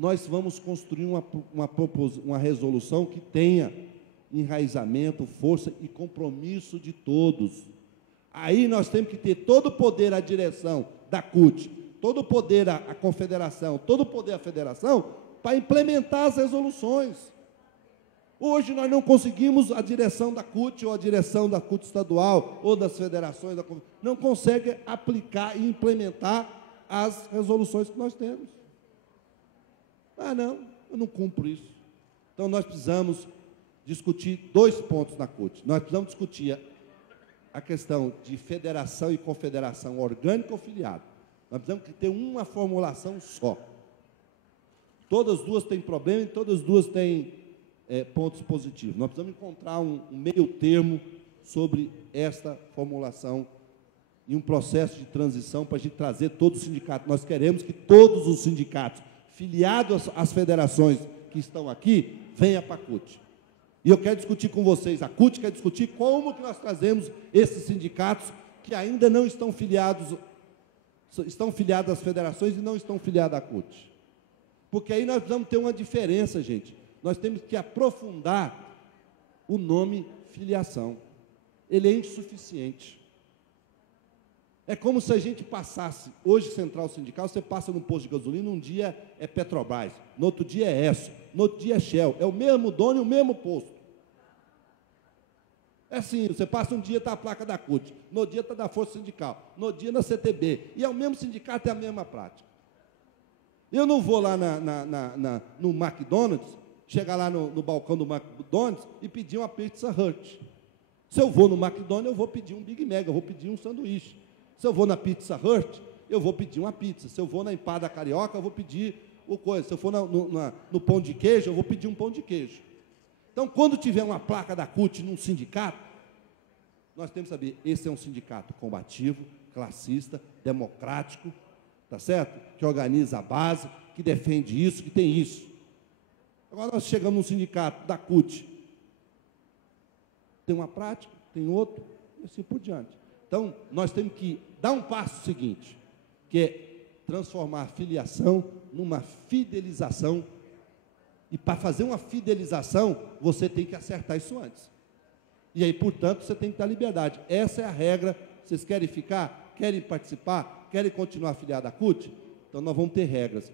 nós vamos construir uma resolução que tenha enraizamento, força e compromisso de todos. Aí nós temos que ter todo o poder à direção da CUT, todo o poder à confederação, todo o poder à federação, para implementar as resoluções. Hoje nós não conseguimos, a direção da CUT, ou a direção da CUT estadual, ou das federações, não consegue aplicar e implementar as resoluções que nós temos. Ah, não, eu não cumpro isso. Então, nós precisamos discutir 2 pontos na CUT. Nós precisamos discutir a questão de federação e confederação orgânica ou filiado. Nós precisamos ter uma formulação só. Todas as duas têm problema e todas as duas têm pontos positivos. Nós precisamos encontrar um meio termo sobre esta formulação e um processo de transição para a gente trazer todos os sindicatos. Nós queremos que todos os sindicatos filiados às federações que estão aqui venham para a CUT. E eu quero discutir com vocês, a CUT quer discutir como que nós trazemos esses sindicatos que ainda não estão filiados às federações e não estão filiados à CUT. Porque aí nós precisamos ter uma diferença, gente. Nós temos que aprofundar o nome filiação. Ele é insuficiente. É como se a gente passasse, hoje, central sindical, você passa num posto de gasolina, um dia é Petrobras, no outro dia é Esso, no outro dia é Shell. É o mesmo dono e o mesmo posto. É assim, você passa um dia, está a placa da CUT, no dia está da Força Sindical, no dia na CTB, e é o mesmo sindicato, é a mesma prática. Eu não vou lá no McDonald's, chegar lá no balcão do McDonald's e pedir uma Pizza Hut. Se eu vou no McDonald's, eu vou pedir um Big Mac, eu vou pedir um sanduíche. Se eu vou na Pizza Hut, eu vou pedir uma pizza. Se eu vou na Empada Carioca, eu vou pedir o coisa. Se eu for no pão de queijo, eu vou pedir um pão de queijo. Então, quando tiver uma placa da CUT num sindicato, nós temos que saber, esse é um sindicato combativo, classista, democrático, tá certo? Que organiza a base, que defende isso, que tem isso. Agora nós chegamos num sindicato da CUT, tem uma prática, tem outro, e assim por diante. Então, nós temos que dar um passo seguinte, que é transformar a filiação numa fidelização. E para fazer uma fidelização, você tem que acertar isso antes. E aí, portanto, você tem que dar liberdade. Essa é a regra. Vocês querem ficar? Querem participar? Querem continuar afiliado à CUT? Então, nós vamos ter regras.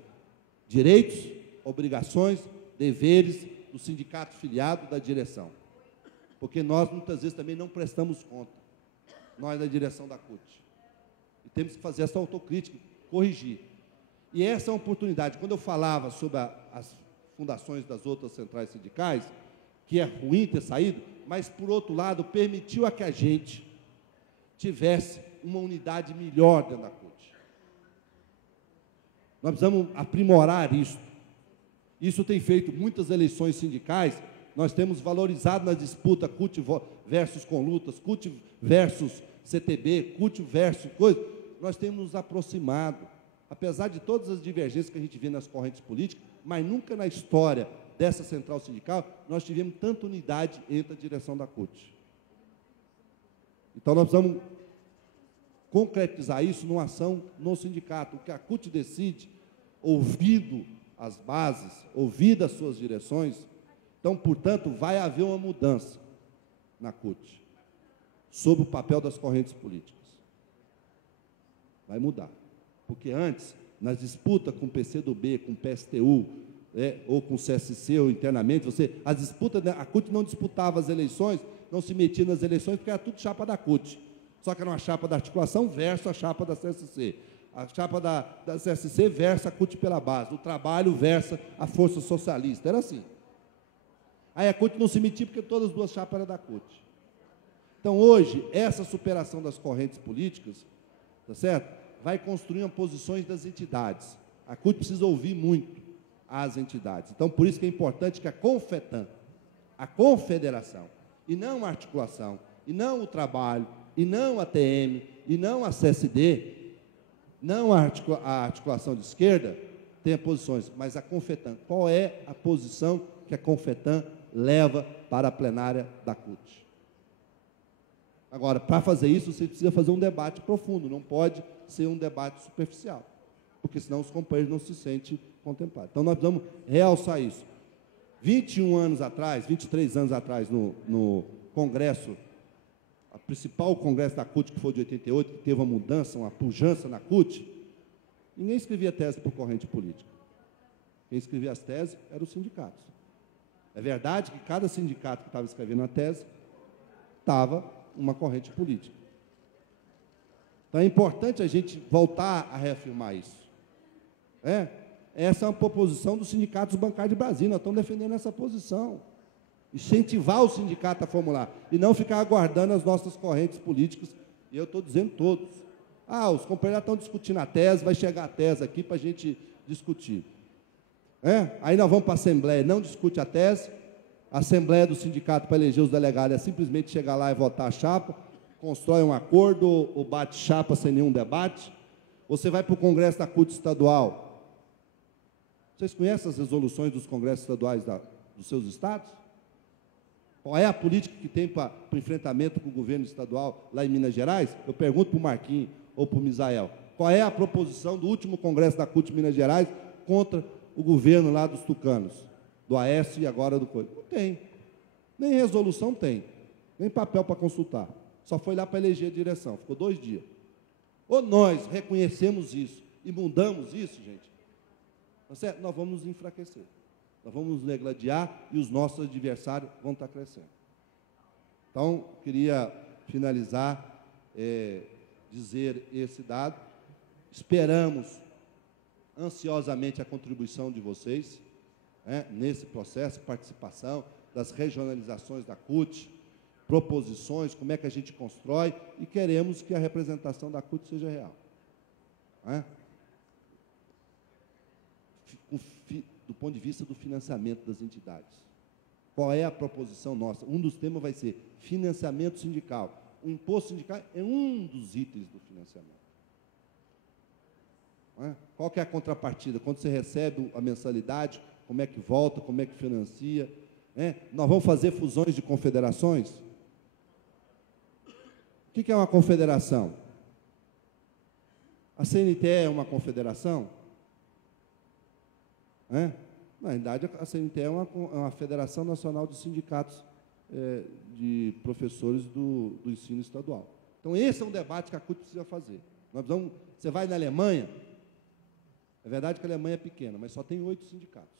Direitos, obrigações, deveres do sindicato filiado, da direção. Porque nós, muitas vezes, também não prestamos conta. Nós, da direção da CUT. E temos que fazer essa autocrítica, corrigir. E essa é uma oportunidade. Quando eu falava sobre as fundações das outras centrais sindicais, que é ruim ter saído, mas, por outro lado, permitiu a que a gente tivesse uma unidade melhor dentro da CUT. Nós precisamos aprimorar isso. Isso tem feito muitas eleições sindicais, nós temos valorizado na disputa CUT versus Conlutas, CUT versus CTB, CUT versus coisa, nós temos nos aproximado, apesar de todas as divergências que a gente vê nas correntes políticas, mas nunca na história dessa central sindical nós tivemos tanta unidade entre a direção da CUT. Então, nós precisamos concretizar isso numa ação no sindicato. O que a CUT decide, ouvindo as bases, ouvindo as suas direções, então, portanto, vai haver uma mudança na CUT sobre o papel das correntes políticas. Vai mudar. Porque antes, nas disputas com o PCdoB, com o PSTU, ou com o CSC, ou internamente, as disputas, a CUT não disputava as eleições, não se metia nas eleições, porque era tudo chapa da CUT. Só que era uma chapa da articulação versus a chapa da CSC. A chapa da CSC versus a CUT pela base. O trabalho versus a Força Socialista. Era assim. Aí a CUT não se metia porque todas as duas chapas eram da CUT. Então, hoje, essa superação das correntes políticas, tá certo? Vai construindo posições das entidades. A CUT precisa ouvir muito as entidades. Então, por isso que é importante que a CONFETAN, a confederação, e não a articulação, e não o trabalho, e não a TM, e não a CSD, não a articulação de esquerda, tenha posições, mas a CONFETAN, qual é a posição que a CONFETAN leva para a plenária da CUT? Agora, para fazer isso, você precisa fazer um debate profundo, não pode ser um debate superficial, porque senão os companheiros não se sentem contemplado. Então, nós precisamos realçar isso. 21 anos atrás, 23 anos atrás, no Congresso, o principal congresso da CUT, que foi de 88, que teve uma mudança, uma pujança na CUT, ninguém escrevia tese por corrente política. Quem escrevia as teses eram os sindicatos. É verdade que cada sindicato que estava escrevendo a tese estava uma corrente política. Então, é importante a gente voltar a reafirmar isso. Essa é uma proposição dos sindicatos bancários de Brasília, nós estamos defendendo essa posição. Incentivar o sindicato a formular, e não ficar aguardando as nossas correntes políticas, e eu estou dizendo todos. Os companheiros estão discutindo a tese, vai chegar a tese aqui para a gente discutir. Aí nós vamos para a Assembleia, não discute a tese, a Assembleia do sindicato para eleger os delegados é simplesmente chegar lá e votar a chapa, constrói um acordo, ou bate chapa sem nenhum debate. Você vai para o Congresso da CUT estadual. Vocês conhecem as resoluções dos congressos estaduais dos seus estados? Qual é a política que tem para o enfrentamento com o governo estadual lá em Minas Gerais? Eu pergunto para o Marquinhos ou para o Misael. Qual é a proposição do último congresso da CUT Minas Gerais contra o governo lá dos tucanos, do Aécio e agora do Coelho? Não tem. Nem resolução tem. Nem papel para consultar. Só foi lá para eleger a direção. Ficou 2 dias. Ou nós reconhecemos isso e mudamos isso, gente, nós vamos nos enfraquecer. Nós vamos nos degladiar e os nossos adversários vão estar crescendo. Então, queria finalizar, dizer esse dado. Esperamos ansiosamente a contribuição de vocês, nesse processo, participação das regionalizações da CUT, proposições, como é que a gente constrói, e queremos que a representação da CUT seja real. Do ponto de vista do financiamento das entidades. Qual é a proposição nossa? Um dos temas vai ser financiamento sindical. O imposto sindical é um dos itens do financiamento. Qual que é a contrapartida? Quando você recebe a mensalidade, como é que volta, como é que financia? Nós vamos fazer fusões de confederações? O que é uma confederação? A CNTE é uma confederação? Na verdade, a CNTE é uma Federação Nacional de Sindicatos de Professores do Ensino Estadual. Então, esse é um debate que a CUT precisa fazer. Você vai na Alemanha, é verdade que a Alemanha é pequena, mas só tem 8 sindicatos.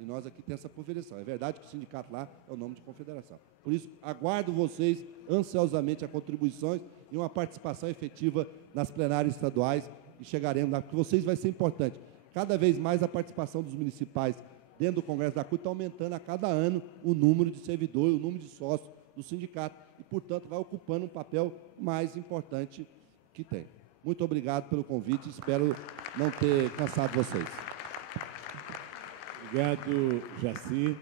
E nós aqui temos essa confederação. É verdade que o sindicato lá é o nome de confederação. Por isso, aguardo vocês ansiosamente a contribuições e uma participação efetiva nas plenárias estaduais, e chegaremos lá, porque vocês vai ser importante. Cada vez mais a participação dos municipais dentro do Congresso da CUT está aumentando a cada ano o número de servidores, o número de sócios do sindicato, e, portanto, vai ocupando um papel mais importante que tem. Muito obrigado pelo convite, espero não ter cansado vocês. Obrigado, Jaci.